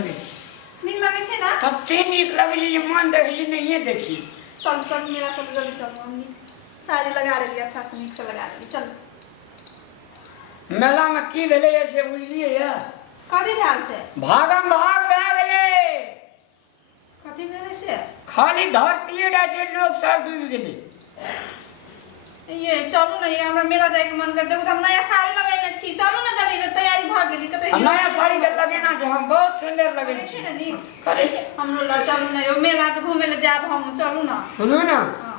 लगे नीक लगे छे ना तब ते नीक लगली जे मन देखली नहीं है देखी चल चल मेरा सब जल्दी चल मम्मी साड़ी लगा रही अच्छा से नीक से लगा रही चल मेला में की भेले ऐसे बुझलिए या कथी भेल से भागम भाग भए गेले कथी भेल से खाली धरतीये डा छै लोग सब डूब गेले ये चलू ना ये हमरा मेला जाए के मन कर देखो हम नया साड़ी लगाइने छी चलू ना जल्दी तैयारी भ गेली कतै नया साड़ी के लगेना छै हम बहुत सुंदर लगे छी ना नी करे हमरो ला चलू ना यो मेला त घूमे ले जाब हम चलू ना सुनू ना हां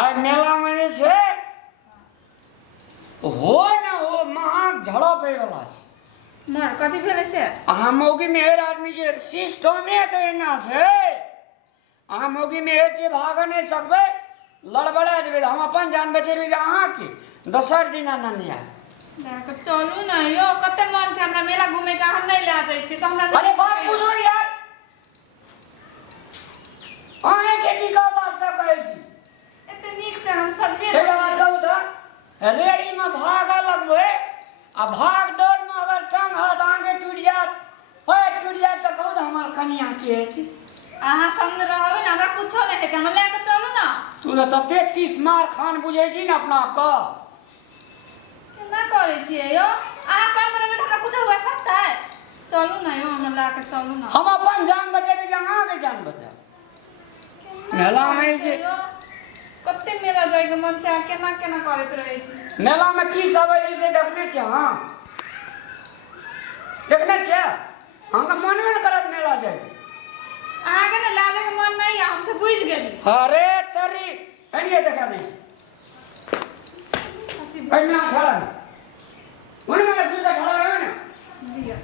आ मेला में जे छै हो ना हो महा झड़प होय वाला छै मार कथी भेले से अहाँ मौगी में हर आदमी जे सिस्टमे तो एना छै अहाँ मौगी में हर जे भाग नहीं सकबे लड़बड़ा देबे हम अपन जान बचेबे जे अहाँ के दोसर दिन ननिया देखो चलू ना यो कते मन छै हमरा मेला घूमे का हम नहीं ले जाय छी त हमरा अरे बात बुझो यार आने के की का वास्ता कहै छी एते नीक से हम सब्जी हे बात कहू त रेड़ी में भाग लगबे आ भाग दौड़ में अगर टांग हाथ आगे टूट जात पैर टूट जात त कहू त हमर कनिया के हेती अहाँ संग रहबे ना हमरा कुछो नहीं हेतै हम लेके चलू ना तू न तते 30 मार खान बुझै छी न अपना आप का केना करे छियै यो अहाँ संग रहबे त हमरा कुछो हो सकता है चलू ना यो हम लेके चलू ना हम अपन जान बचेबे कि अहाँ के जान बचाब मेला में जे कते मेला जाय के मन छै केना केना करैत रहै छी मेला में की सब है से देखने छ हां देखने छ हमका मन में करत मेला जाय अहाँ के ना लागे के मन नहीं है हमसे बुझ गेली अरे तरी हनिए देखा दे कन्या खड़ा मन में दूर का खड़ा रहो ना दिया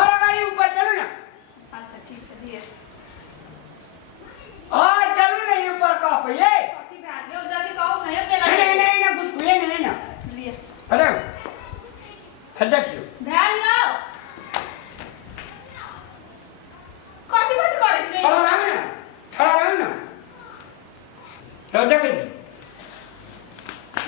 और गाड़ी ऊपर चलो ना अच्छा ठीक से दिए और चलो ना ऊपर का पे ये कथी भाग लो जल्दी कहो ना ये मेला नहीं नहीं ना कुछ खुले नहीं ना लिए अरे देखियो भेल यो कथी कथी करे छी खड़ा रहो ना तो देखे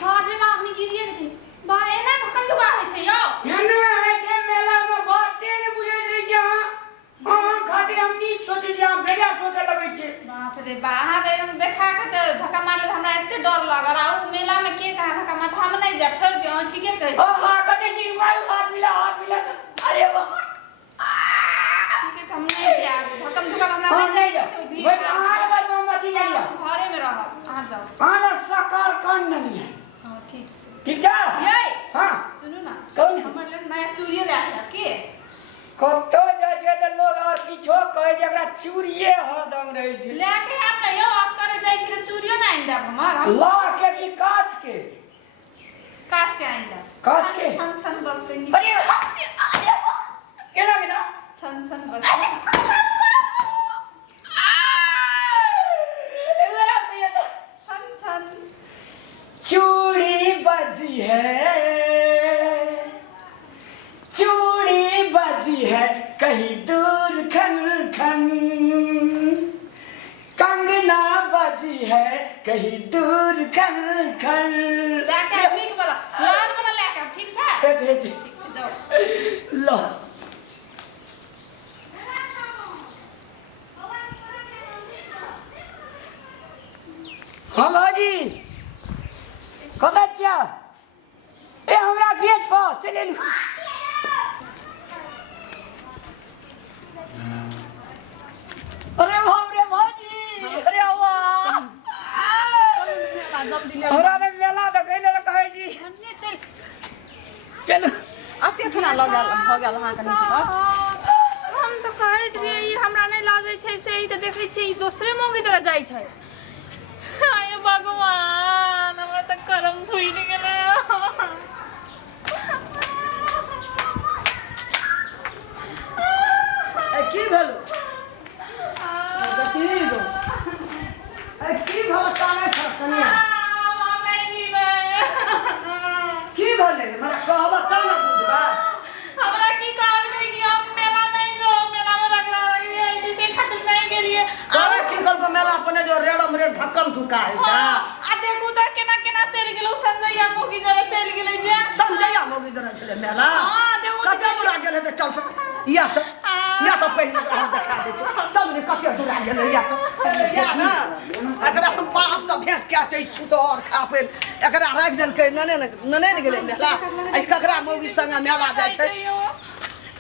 बाप रे बाप नी गिरिए थी बा एना भकम दुका है छै यो एना है के मेला में बाते ने बुझै रही छ हां खातिर हम नी सोचे छी हम बेजा सोचे लगे छी बाप रे बा अहाँ के हम देखा के त धक्का मारले त हमरा एते डर लागल आ उ मेला में के कहा धक्का मार हम नहीं जा छोड़ दियो ठीके कहि हां कते नीक मारू हाथ मिला अरे वाह ठीक है हम नहीं जा धक्कम धक्का हमरा नहीं जाए छै भी भाई आए बार मोमबत्ती जलिया घरे में रह आ जाओ आना सकार कान नहीं है हां ठीक से ठीक छ ये हां सुनु ना कौन हमर ले नया चूड़ियो ले आया के कतो जाय छै त लोग और किछो कहे जेकरा चूड़िए हरदम रहे छै लेके हम ना यो अस्कर जाय छी त चूड़ियो ना आइन देब हमर हम ला के की काच के आइन देब काच के छन छन बसते नी अरे अरे केला बिना छन छन बसते एला कहिए तो छन छन चूड़ी बजी है कहीं दूर खन खन कंगना बजी है कहीं दूर खन खन लेके नीक वाला लाल वाला लेके ठीक से दे ठीक से जाओ लो हाँ बाजी कतऽ छियै ए हमरा गेट पर चले लू अरे बाप रे बाजी अरे वाह हमरा ने मेला देखे ले कहे जी चल चलो अते खाना लगल भ गेल अहाँ कनी हम तो कहैत रहिए ई हमरा नहीं लागे छै से ई त देखै छी ई दोसरे मोगे जरा जाय छै आय भगवान हमरा त करम फुइल गेलै ए की भेल की भेल काने छ कनिया हम नहीं जीवे की भेल हमरा कहबा तब ना बुझबा हमरा की कहल गई कि हम मेला नहीं जो मेला में रगड़ा लगी है जिसे खत्म नहीं के लिए अरे की कल को मेला अपने जो रेड़म रे ढक्कन ठुकाए छ आ देखू त केना केना चल गेलौ संजय मोगी जरे चल गेलै जे संजय मोगी जरा छले मेला हां देखू कते बुरा गेल है चल या त या तो पहले हम देखा दे चल रे कते दूरा गेले या तो या ना एकरा हम पाप सब भेंट क्या छै छु तो और खा पे एकरा राख देलकै नने ने गेले मेला आई ककरा मौगी संग मेला जाय छै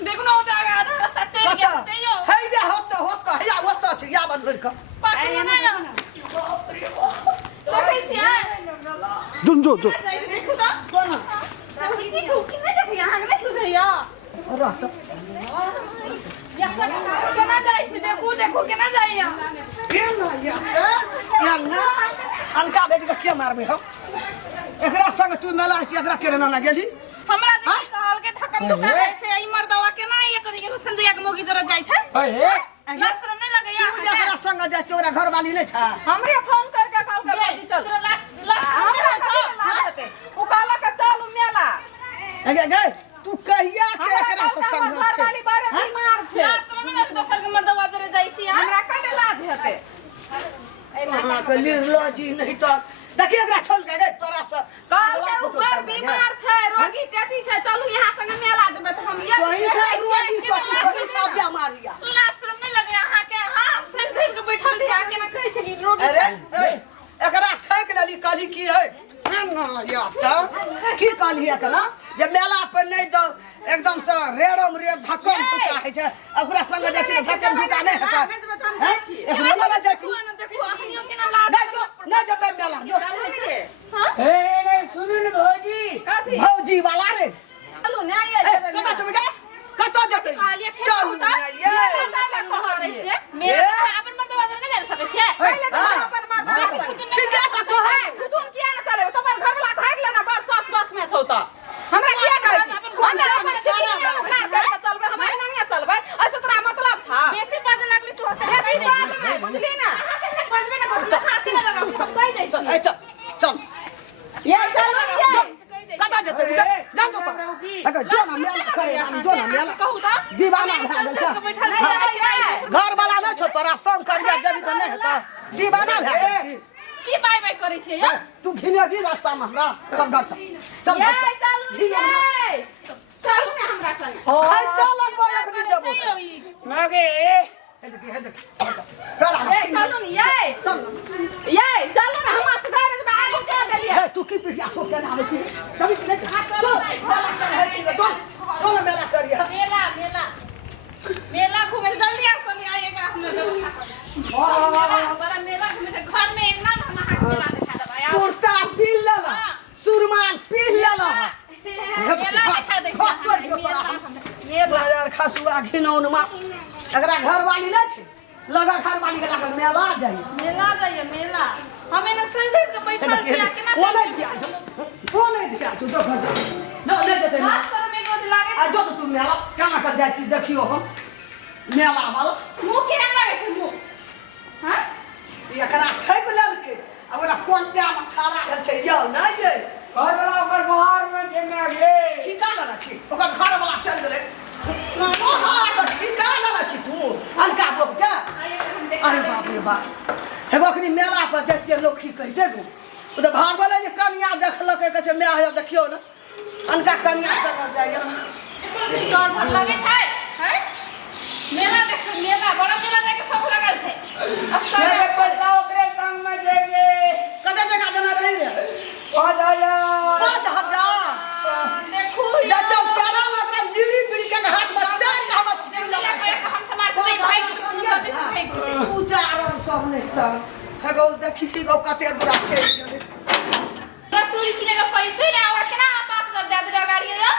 देखो ना उधर आगा रास्ता चल गया ते यो हे रे होत हैया होत छै या बन लड़का पाटी ना ना देखै छी जुन जो देखो त कोन की छुकी नहीं देख यहां नहीं सुझैया रहत या केना जाय छै देखो केना जाइया केना या ना अनका बेटी के के मारबे हम एकरा संग तू मेला छी एकरा केना ना गेली हमरा देखि कहल के थकम तो कहै छै ई मर्दवा केना एकरी एगो संजय के मोगी जरा जाय छै हे लाशरम नहीं लगैया तू एकरा संग जाय चोरा घर वाली नहीं छा हमरे फोन करके कहल के बाजी चल हमरा लाते ओ कहला के चल मेला गे गे तू कहिया के एकरा से संग घर वाली बारे बीमार छै लाशरम नहीं लग दोसर के मर्दवा जरा जाय छी हमरा कने लाज हेते अहाँ के लिरलोजी नहीं तो देखिए एकरा छोड़ के गे तोरा से कहल के ऊपर बीमार छै रोगी टेटी छै चलू यहां संग मेला जेबे त हम ये वही से रोगी टटी टटी सब बीमारिया लाशरम नहीं लगे अहाँ के हम सज धज के बैठल रही आके ना कहै छै रोगी अरे एकरा ठक लेली कहली की है ना या त की कहली एकरा जे मेला पर नहीं जाओ एकदम से रेड़म रे धक्कम धुका है छै ओकरा संग जाय छै धक्कम धुका नहीं हेतै एकरा ना जाय छै देखो अखनियो के ना लाश नहीं जते मेला जो हे रे सुन न भौजी काफी भौजी वाला रे चलू ने आइए जेबे कता जबे कता जते चल ये मेरा अपन मर्दवा नहीं जा सकै छै अपन मर्दवा ठीक है का कहे खुदुन किया ना चले तो अपन घर वाला खाट लेना बस सास बस में छौ त हमरा किया कहै छी कोन अपन घर कर चलबे हम एना में चलबे ऐसे तोरा मतलब छ बेसी बाज लागली तू से बेसी बाज नहीं बुझली ना बजबे ना कर हाथ ना लगाओ सब कह दे छी चल ये चलो ये कता जते जान तो पर अगर जो ना मेला करे जो ना मेला कहू त दीवाना भा गेल छ घर वाला न छ तोरा संग करिया जबी त नहीं हेता दीवाना भा गेल छी की बाय बाय करै छै या तू घिने भी रास्ता में हमरा चल घर चल ये चलू ये चलू ना हमरा संग हाय चल को एक दिन जब मागे हे देख पेड़ा ए चलू नि ये चलू ना हम सुधार के आगू के देलिए हे तू की पिया सो के आवे छी कभी नहीं मेला कर है कि तो मेला करिया मेला घूमे जल्दी आ चली आइएगा हम बड़ा मेला घूमे से घर में एक ना मेला दिखा दे भाई कुर्ता पील लेला सुरमान पील लेला मेला दिखा दे ये बाजार खसुआ घिनौन मा एकरा घर वाली न छै लगा घर वाली के लागल मेला जाइए मेला हमें न सज धज के बैठल छी आ केना वो नहीं दिया तू तो घर न ले जते ना सर में गोद लागे आ जो तू मेला केना कर जाय छी देखियो हम मेला वाला मुंह केहन लागे छै मुंह हां एकरा ठैक लेलकै आ ओला कोंटा में ठाड़ा भेल छै यौ ना ये घर वाला ओकर बाहर में छै मागे ठिका लेना छी ओकर घर वाला चल गेलै ओहा तो ठिका लेना छी तू अनका बोल के अरे बाप रे बाप हेगो अखनी मेला पर जाके लोग की कहते गो ओ तो भागले जे कन्या देखलकै कहै छै मैं देखियो ना अनका कन्या संग जाइए डर भर लागे छै हैं मेला देख मेला बड़ा मेला देख सब लगल छै मेरे पैसा ओकरे संग में जेगे कते टका देना रही रे 5000 5000 देखू जा चल पैरा में एकरा लीड़ी बीड़ी के हाथ में चार का हम चिल्ला हम समाज से भाई उचारण सब नहीं था हेगो देखी की गो कते दूरा चल गेलै चोरी किने का पैसे ने और केना 5000 दे दिला गाड़ी रे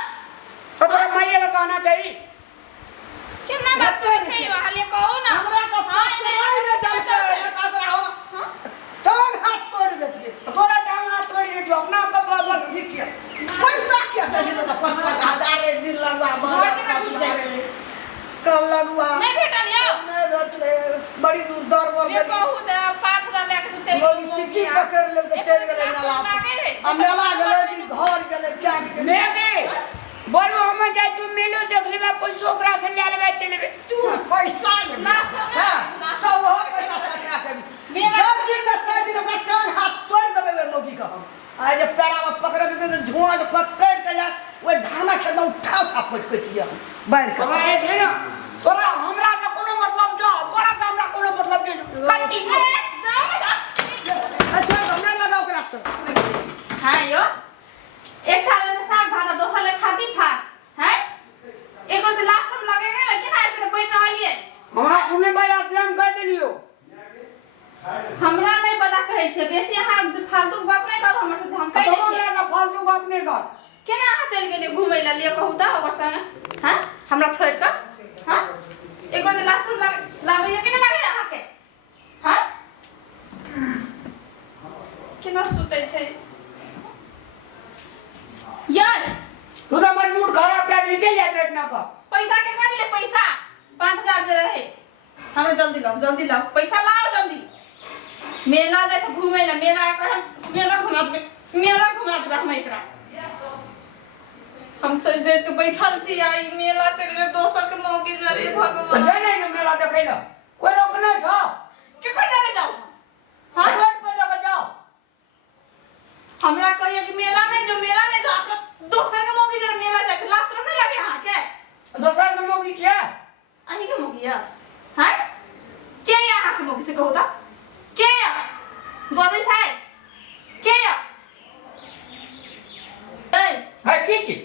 तो तोरा माये ल कहना चाहिए केना बात करे छै यो हाले कहू ना हमरा तो पकड़ाई में डर छै एकरा हो टांग हाथ तोड़ देतिए तोरा टांग हाथ तोड़ दे जो अपना आपका बाबर ठीक किया पैसा क्या दे तो 5000 एक दिन लगवा कल लगवा नहीं भेटल यो नहीं भेटले बड़ी दूर दर वर ये कहू दे 5000 लेके तू चल लोग सिटी पकड़ ले के चल गेले मेला आ मेला गेले कि घर गेले क्या गेले मेगे बोलो हम जाय तू मेलो देख लेबा पैसा ओकरा से ले लेबा चलेबे तू पैसा ना सब हो पैसा सटा के जब दिन न तय दिन ओकरा टांग हाथ तोड़ देबे मोगी का हम आज जे पैरा में पकड़ देते तो झोंड पकड़ के जा ओए धाना खेत में उठा उठा पटकतिया बाहर का हमारे छै ना तोरा हमरा से कोनो मतलब छ तोरा से हमरा कोनो मतलब नहीं कट्टी ए, जाओ ना। अच्छा हमने लगा ओकरा से हाँ यो एक थाला में साग भात दोसर ले छाती फाट हैं एक और लास्ट हम लगे गए लेकिन आइ पे बैठ रहलिए हमरा कुने बजा से हम कह देलियो हमरा नहीं पता कहै छै बेसी अहाँ फालतू गप नहीं करू हमर से हम कह दै तो छियै हमरा फालतू गप नहीं कर केना अहाँ चल गेलिए घुमै ला लिए कहू त ओकर संगे हैं हमरा छोड़ के हैं एक बार लास्ट हम लाबै केना लागे अहाँ के हैं केना सुतै छै यार तू तो मन मूड खराब कर नीचे जात रे ना का पैसा केना दिले पैसा 5000 जे रहे हमरा जल्दी लाओ पैसा लाओ जल्दी मेला जैसे घूमे ला मेला घुमा देबे हम एकरा हम सोच दे के बैठल छी आई मेला चल रे दोसर के मौके जरे तो भगवान जाने न मेला देखै ला कोई रोक नहीं छ के कर जाने जाओ हां रोड पे जगह जाओ हमरा कहिए कि मेला नहीं जो आप लोग दोसर के मौके जरे मेला जाय छै लास्ट नहीं लगे अहाँ के दोसर के मौगी छै अही के मौके या हैं के या अहाँ के मौके से कहू त के या बजै छै के या ए है की छी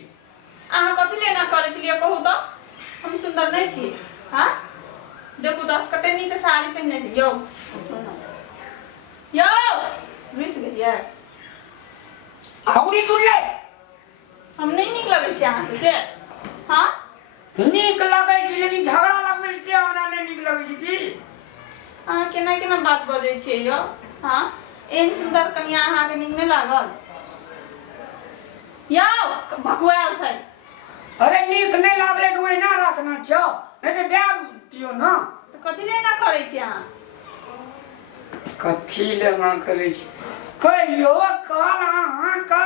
अहाँ कथी लेना करै छलिए कहू त हम सुंदर नहीं छी हां देखू त कते नीचे साड़ी पहनने छी यो रिस गेलिए आउरी टूट ले हम नहीं निक लगै छी अहाँ के से हां नीक लगै छै लेकिन झगड़ा लगबै से हमरा नहीं नीक लगै छै की अहाँ केना बात बजै छियै यो हां एहन सुंदर कन्या अहाँ के नीक नहीं लागल यो भगवान छै अरे नीक नहीं लागले तो ना रखना छ नहीं तो दे दियो ना तो कथी लेना करै छी अहाँ कथी लेना करै छी कहियो काल अहाँ का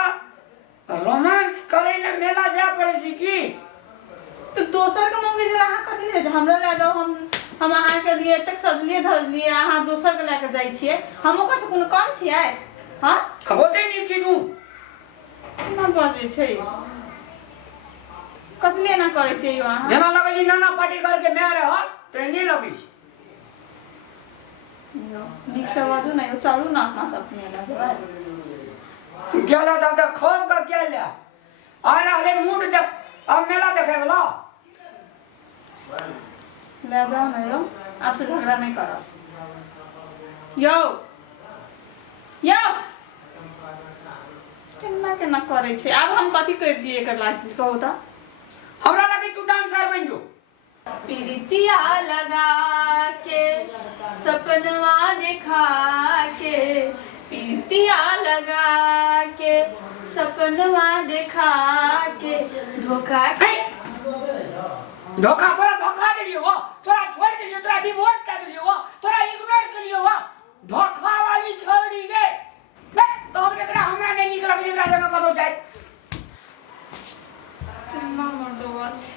रोमांस करे ले मेला जा पड़े छी की तो दोसर के मौके जरा अहाँ कथी ले हमरा ले जाओ हम अहाँ के लिए तक सजलिए धजलिए अहाँ दोसर के लेके जाई छियै हम ओकर से कोनो काम छियै हां खबोते नहीं छी तू ना बजै छै कथी लेना करै छियै यो अहाँ जना लगे छी नाना पार्टी करके मैं रह तो नहीं लगे छी यो नीक से बाजू ना यो चलू ना अपना सब मेला जेबै गेला तब खूब का क्या ले आ रहे मूड जब अब मेला देखे वाला ले जाओ ना यो आपसे झगड़ा नहीं करब यो केना करे छै अब हम कथी कर दिए एकर लागी कहू त हमरा लगे तू डांसर बन जो प्रीतिया लगा के सपनवा दिखा के प्रीतिया लगा के सपनवा दिखा के धोखा धोखा तोरा धोखा दे दियो हो तोरा छोड़ दे दियो तोरा डिवोर्स कर दियो हो तोरा इग्नोर कर लियो हो धोखा वाली छोड़ी गे तो हम एकरा हमरा नहीं निक लगे एकरा जगह कतो जाय केना मर्दवा छै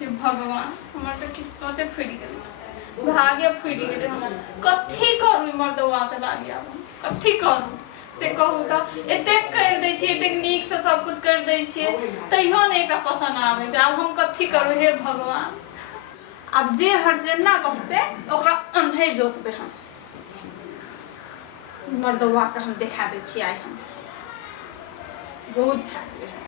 ये भगवान हमर त किस्मते फुटि गेलै भाग्य फुटि गेलै हमर कथी करू मर्दवा के लागी आब कथी करू से कहू त एतेक कर दै छियै एतेक नीक से सब कुछ कर दै छियै तैयो नहीं एकरा पसंद आबै छै आब हम कथी करू हे भगवान अब जे हरजेना कहते ओकरा अंधे जोतबे हम मर्दवा के हम दिखा दै छियै आइ हम बहुत भए गेलै